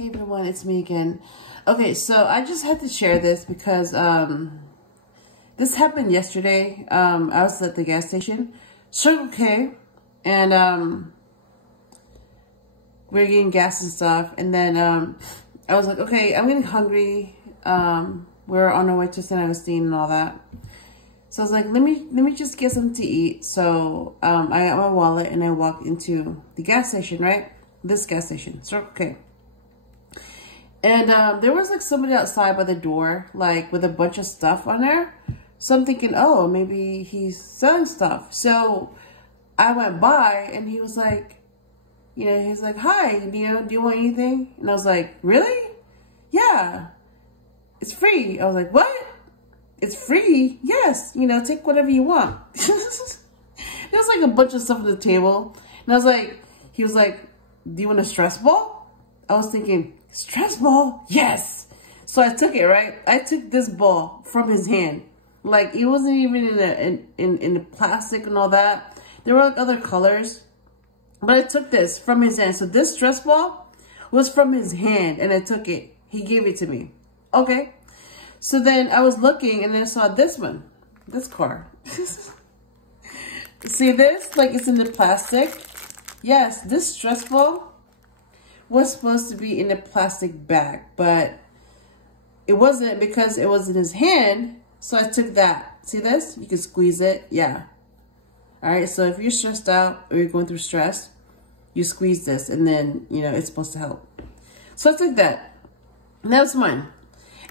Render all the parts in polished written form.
Hey everyone, it's me again. Okay, so I just had to share this because this happened yesterday. I was at the gas station, Circle K, and we were getting gas and stuff. And then I was like, okay, I'm getting hungry. We're on our way to St. Augustine and all that. So I was like, let me just get something to eat. So I got my wallet and I walked into the gas station, right? This gas station, Circle K. And there was like somebody outside by the door, like with a bunch of stuff on there. So I'm thinking, oh, maybe he's selling stuff. So I went by and he was like, he's like, hi, do you want anything? And I was like, really? Yeah, it's free. I was like, what? It's free? Yes, take whatever you want. There's like a bunch of stuff on the table. And I was like, he was like, do you want a stress ball? I was thinking, stress ball? Yes. So I took it, right? I took this ball from his hand. Like, it wasn't even in the plastic and all that. There were like other colors. But I took this from his hand. So this stress ball was from his hand and I took it. He gave it to me. Okay. So then I was looking and then I saw this one. This car. See this? Like, it's in the plastic. Yes, this stress ball was supposed to be in a plastic bag, but it wasn't because it was in his hand. So I took that. See this? You can squeeze it. Yeah. All right. So if you're stressed out or you're going through stress, you squeeze this and then, it's supposed to help. So I took that. And that was mine.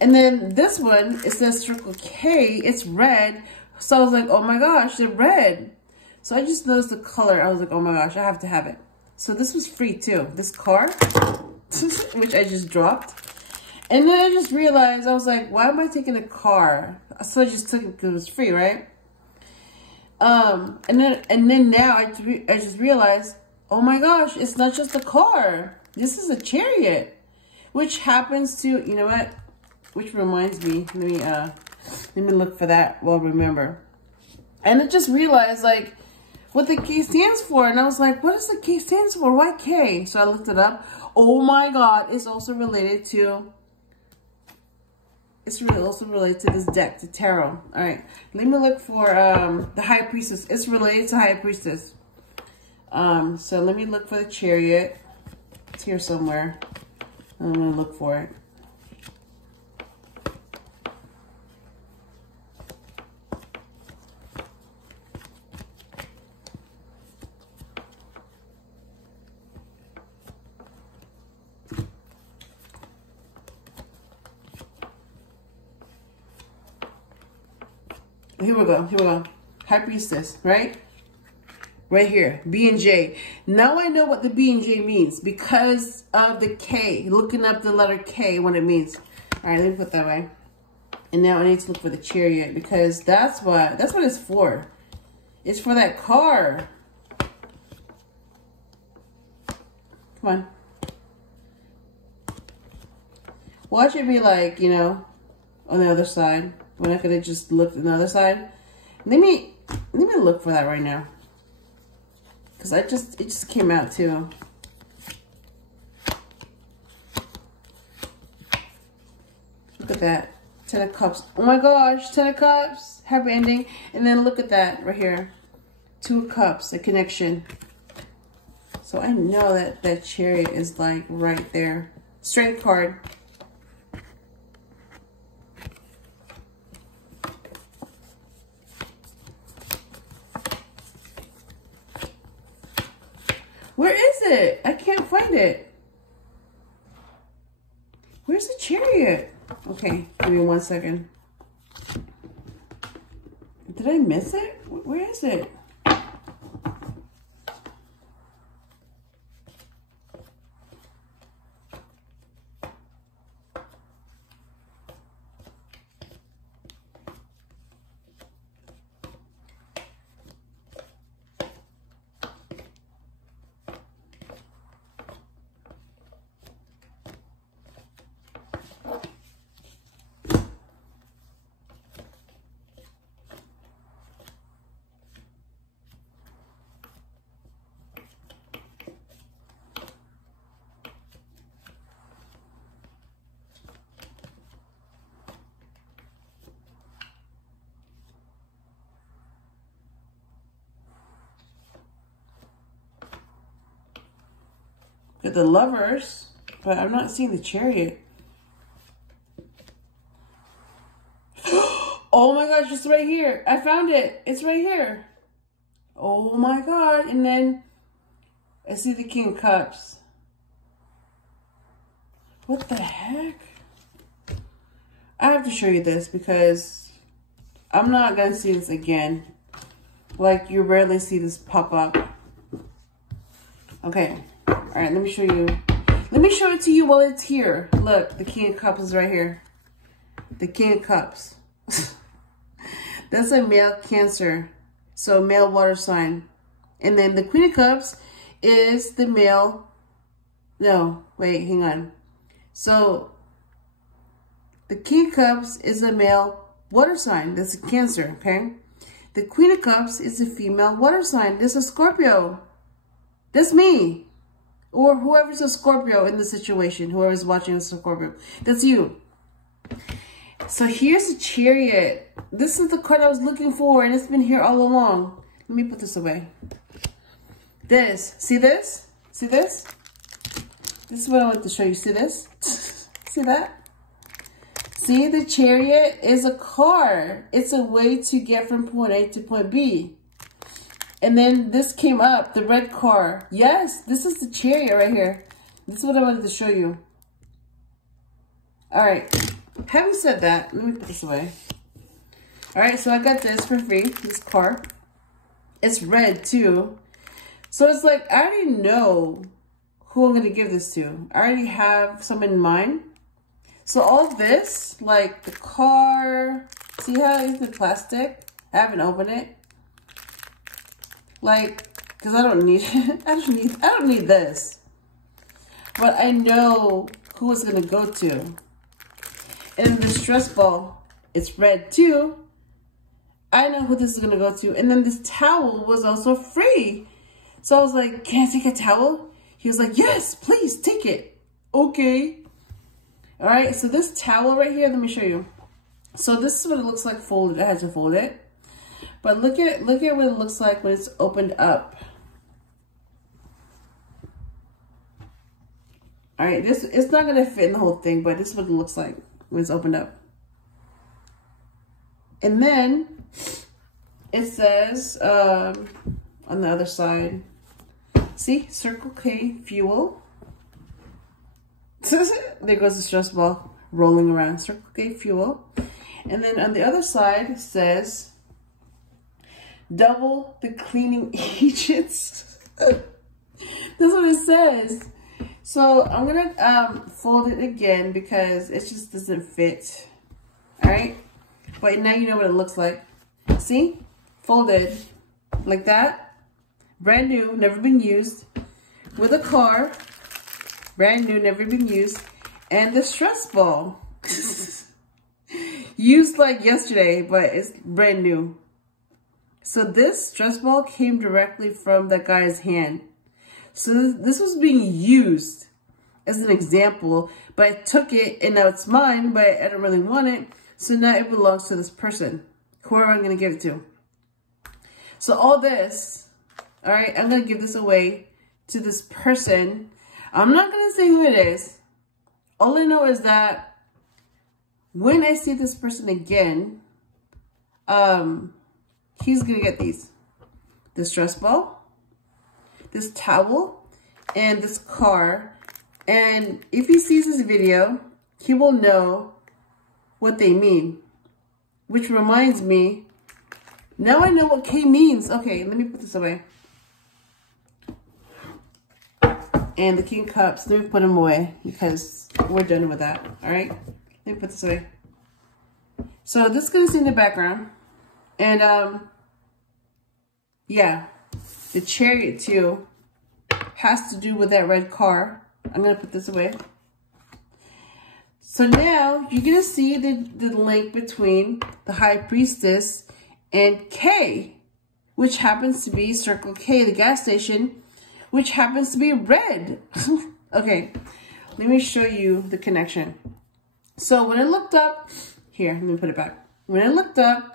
And then this one, it says Circle K. It's red. So I was like, oh my gosh, they're red. So I just noticed the color. I was like, oh my gosh, I have to have it. So this was free too. This car, which I just dropped. And then I just realized, I was like, why am I taking a car? So I just took it because it was free, right? And then now I just realized, oh my gosh, it's not just a car. This is a chariot, which happens to, you know what? Which reminds me, let me look for that. Well, remember. And I just realized, like, what the K stands for. And I was like, what does the K stands for? Why K? So I looked it up. Oh my God, it's also related to, this deck, to tarot. All right, let me look for the High Priestess. It's related to High Priestess. So let me look for the Chariot. It's here somewhere. I'm gonna look for it. Here we go. High Priestess, right? Right here, B and J. Now I know what the B and J means because of the K. Looking up the letter K, what it means. All right, let me put that away. And now I need to look for the Chariot because that's what it's for. It's for that car. Come on. Watch it be like, on the other side. When I could have just looked on the other side. Let me look for that right now. Because it just came out too. Look at that. 10 of Cups. Oh my gosh, 10 of Cups. Happy ending. And then look at that right here. 2 of Cups, a connection. So I know that Chariot is like right there. Strength card. Where is it? I can't find it. Where's the Chariot? Okay, give me 1 second. Did I miss it? Where is it? Got the Lovers, but I'm not seeing the Chariot. Oh my gosh, it's right here. I found it. It's right here. Oh my God. And then I see the King of Cups. What the heck? I have to show you this because I'm not going to see this again. Like, you rarely see this pop up. Okay. All right, let me show you. Let me show it to you while it's here. Look, the King of Cups is right here. The King of Cups. That's a male Cancer. So male water sign. And then the Queen of Cups is the male. No, wait, hang on. So the King of Cups is a male water sign. That's a Cancer, okay? The Queen of Cups is a female water sign. This is Scorpio. That's me. Or whoever's a Scorpio in the situation. Whoever's watching is a Scorpio. That's you. So here's the Chariot. This is the card I was looking for, and it's been here all along. Let me put this away. This. See this? See this? This is what I want to show you. See this? See that? See, the Chariot is a car. It's a way to get from point A to point B. And then this came up, the red car. Yes, this is the Chariot right here. This is what I wanted to show you. All right. Having said that, let me put this away. All right, so I got this for free, this car. It's red too. So it's like, I already know who I'm going to give this to. I already have someone in mind. So all of this, like the car, see how it's the plastic? I haven't opened it. Like, because I don't need it. I don't need this. But I know who it's going to go to. And the stress ball, it's red too. I know who this is going to go to. And then this towel was also free. So I was like, can I take a towel? He was like, yes, please take it. Okay. All right. So this towel right here, let me show you. So this is what it looks like folded. I had to fold it. But look at what it looks like when it's opened up. All right. It's not going to fit in the whole thing, but this is what it looks like when it's opened up. And then it says on the other side, see, Circle K fuel. There goes the stress ball rolling around. Circle K fuel. And then on the other side it says double the cleaning agents. That's what it says. So I'm gonna fold it again because it just doesn't fit. All right, but now you know what it looks like. See, folded like that, brand new, never been used, with a car, brand new, never been used, and the stress ball, used like yesterday, but it's brand new. So this stress ball came directly from that guy's hand. So this was being used as an example, but I took it and now it's mine, but I don't really want it. So now it belongs to this person, whoever I'm going to give it to. So all this, all right, I'm going to give this away to this person. I'm not going to say who it is. All I know is that when I see this person again, he's going to get these. This stress ball, this towel, and this car. And if he sees this video, he will know what they mean. Which reminds me, now I know what K means. Okay, let me put this away. And the King of Cups, let me put them away because we're done with that. All right, let me put this away. So this is going to see in the background. And yeah, the Chariot too has to do with that red car. I'm going to put this away. So now you're going to see the link between the High Priestess and K, which happens to be Circle K, the gas station, which happens to be red. Okay, let me show you the connection. So when I looked up, here, let me put it back. When I looked up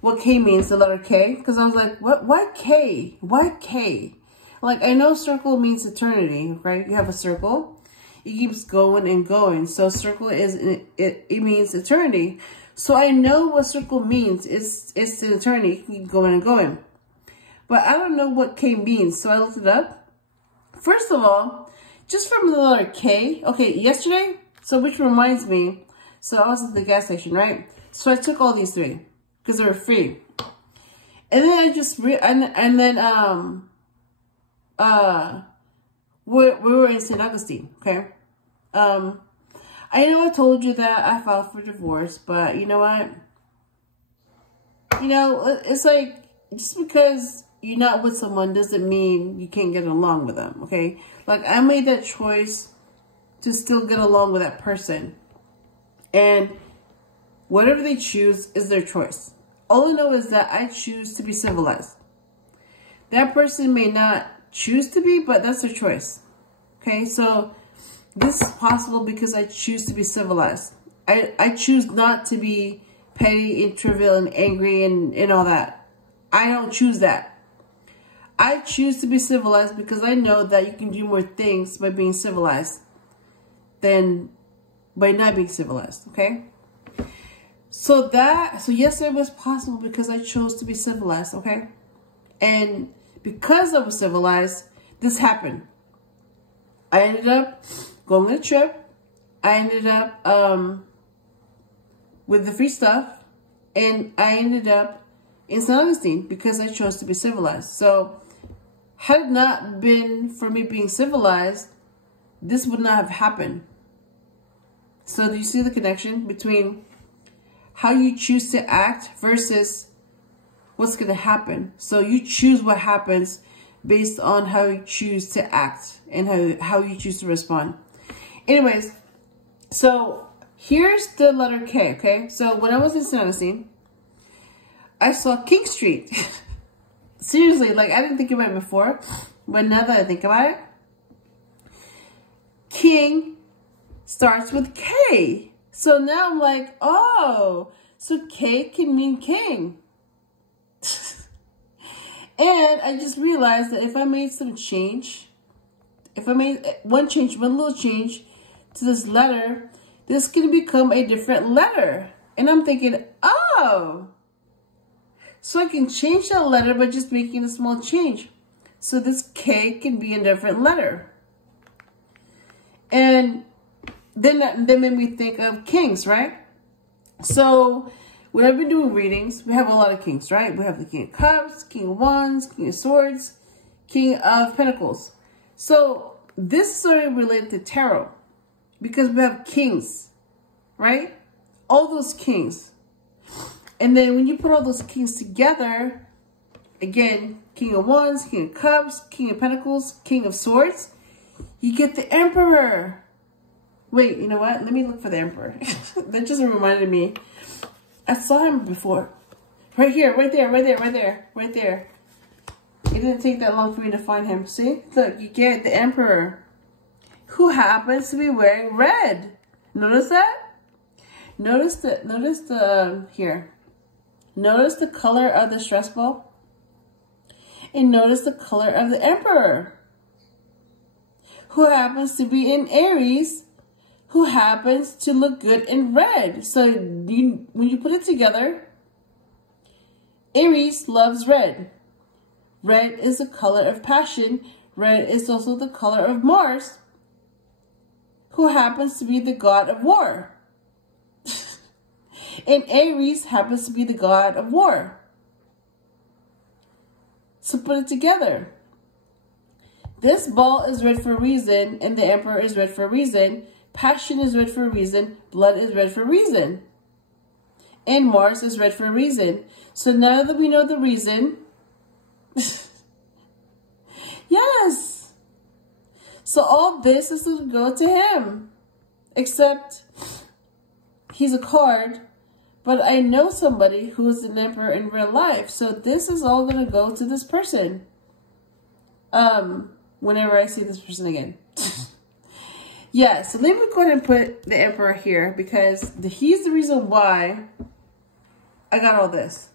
what K means, the letter K, because I was like, what? Why K? Why K? Like, I know circle means eternity, right? You have a circle. It keeps going and going. So circle is, it means eternity. So I know what circle means. It's an eternity. Keep going and going. But I don't know what K means. So I looked it up. First of all, just from the letter K. Okay, yesterday. So which reminds me. So I was at the gas station, right? So I took all these 3 because they were free. And then I just, we were in St. Augustine, okay? I know I told you that I filed for divorce, but you know what? You know, it's like, just because you're not with someone doesn't mean you can't get along with them, okay? Like, I made that choice to still get along with that person. And whatever they choose is their choice. All I know is that I choose to be civilized. That person may not choose to be, but that's their choice. Okay, so this is possible because I choose to be civilized. I choose not to be petty and trivial and angry and all that. I don't choose that. I choose to be civilized because I know that you can do more things by being civilized than by not being civilized, okay? So yes, it was possible because I chose to be civilized, okay? And because I was civilized, this happened. I ended up going on a trip. I ended up with the free stuff. And I ended up in St. Augustine because I chose to be civilized. So had it not been for me being civilized, this would not have happened. So do you see the connection between how you choose to act versus what's going to happen? So you choose what happens based on how you choose to act and how you choose to respond. Anyways, so here's the letter K, okay? So when I was in St. Augustine, I saw King Street. Seriously, like, I didn't think about it before, but now that I think about it, King starts with K. So now I'm like, oh, so K can mean king. And I just realized that if I made some change, if I made one little change to this letter, this can become a different letter. And I'm thinking, oh, so I can change that letter by just making a small change. So this K can be a different letter. And then that made me think of kings, right? So when I've been doing readings, we have a lot of kings, right? We have the King of Cups, King of Wands, King of Swords, King of Pentacles. So this is sort of related to tarot because we have kings, right? All those kings. And then when you put all those kings together, again, King of Wands, King of Cups, King of Pentacles, King of Swords, you get the Emperor. Wait, you know what? Let me look for the Emperor. That just reminded me. I saw him before. Right here, right there, right there, right there, right there. It didn't take that long for me to find him. See? Look, you get the Emperor, who happens to be wearing red. Notice that? Notice the here. Notice the color of the stress ball. And notice the color of the Emperor, who happens to be in Aries, who happens to look good in red. So when you put it together, Aries loves red. Red is the color of passion. Red is also the color of Mars, who happens to be the god of war. And Aries happens to be the god of war. So put it together. This ball is red for a reason, and the Emperor is red for a reason. Passion is red for a reason. Blood is red for a reason. And Mars is red for a reason. So now that we know the reason, yes. So all this is to go to him. Except he's a card, but I know somebody who is an Emperor in real life. So this is all going to go to this person. Whenever I see this person again. Yeah, so let me go ahead and put the Emperor here because he's the reason why I got all this.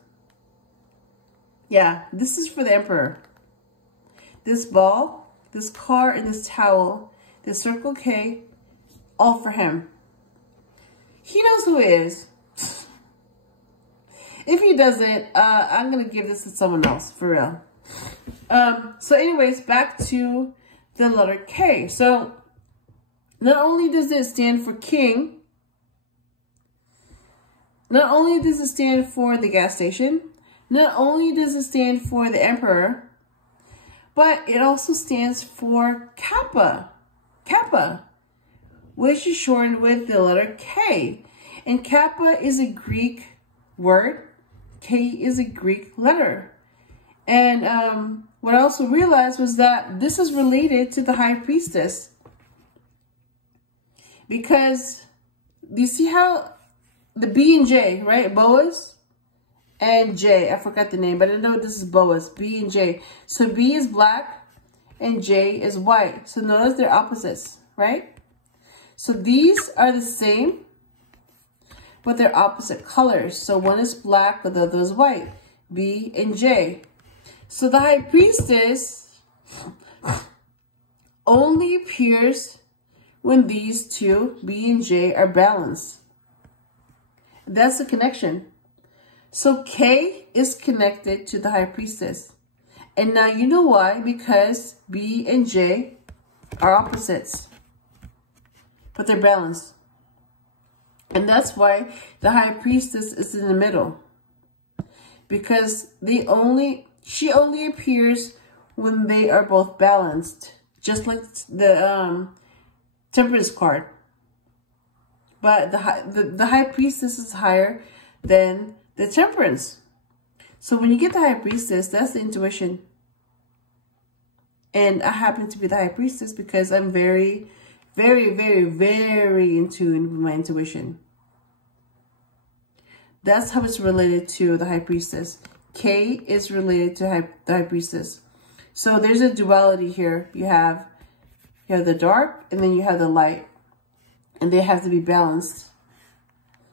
Yeah, this is for the Emperor. this ball, this car, and this towel, this circle K, all for him. He knows who it is. If he doesn't, I'm going to give this to someone else, for real. So anyways, back to the letter K. So not only does it stand for king, not only does it stand for the gas station, not only does it stand for the emperor, but it also stands for Kappa. Kappa, which is shortened with the letter K. And Kappa is a Greek word. K is a Greek letter. And what I also realized was that this is related to the high priestess. Because you see how the B and J, right? Boaz and J. I forgot the name, but I know this is Boaz. B and J. So B is black and J is white. So notice they're opposites, right? So these are the same, but they're opposite colors. So one is black, but the other is white. B and J. So the high priestess only appears when these two, B and J, are balanced. That's the connection. So K is connected to the high priestess. And now you know why, because B and J are opposites, but they're balanced. And that's why the high priestess is in the middle, because she only appears when they are both balanced, just like the temperance card. But the high priestess is higher than the temperance. So when you get the high priestess, that's the intuition. And I happen to be the high priestess because I'm very, very, very, very in tune with my intuition. That's how it's related to the high priestess. K is related to the high priestess. So there's a duality here. You have the dark and then you have the light. And they have to be balanced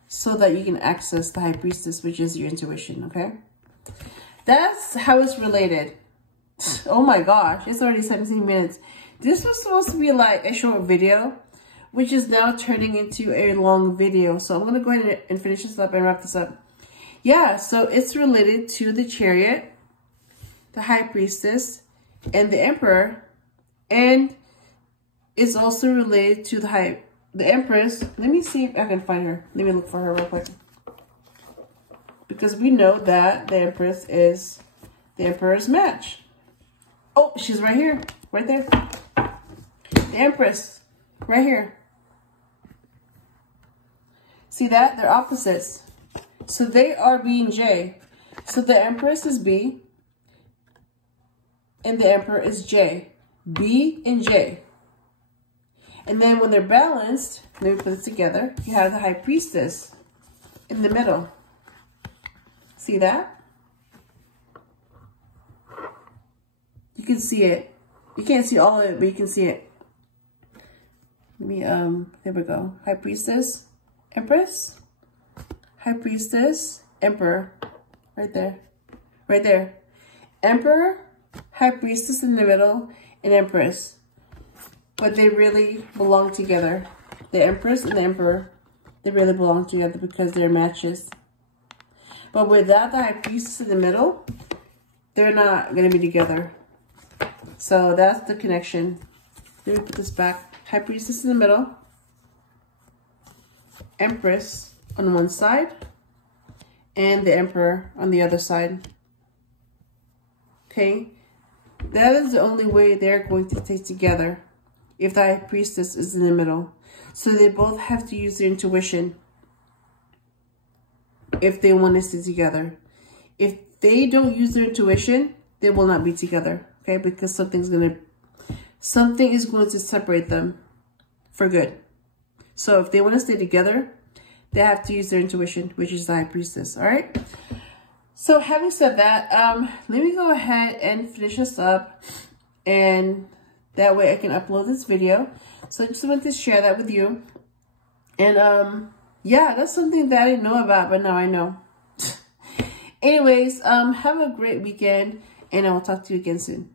so that you can access the high priestess, which is your intuition, okay? That's how it's related. Oh my gosh, it's already 17 minutes. This was supposed to be like a short video, which is now turning into a long video. So I'm going to go ahead and finish this up and wrap this up. Yeah, so it's related to the chariot, the high priestess, and the emperor. And it's also related to the empress. Let me see if I can find her. Let me look for her real quick. Because we know that the empress is the emperor's match. Oh, she's right here. Right there. The empress. Right here. See that? They're opposites. So they are B and J. So the empress is B. And the emperor is J. B and J. And then when they're balanced, let me put it together. You have the high priestess in the middle. See that? You can see it. You can't see all of it, but you can see it. Let me, there we go. High priestess, empress, high priestess, emperor. Right there. Right there. Emperor, high priestess in the middle, and empress. But they really belong together. The empress and the emperor, they really belong together because they're matches. But without the high priestess in the middle, they're not going to be together. So that's the connection. Let me put this back. High priestess in the middle. Empress on one side. And the emperor on the other side. Okay? That is the only way they're going to stay together. If the high priestess is in the middle. So they both have to use their intuition if they want to stay together. If they don't use their intuition, they will not be together. Okay, because something is going to separate them for good. So if they want to stay together, they have to use their intuition, which is the high priestess. All right. So having said that, let me go ahead and finish this up, and that way I can upload this video. So I just wanted to share that with you. And yeah, that's something that I didn't know about, but now I know. Anyways, have a great weekend, and I will talk to you again soon.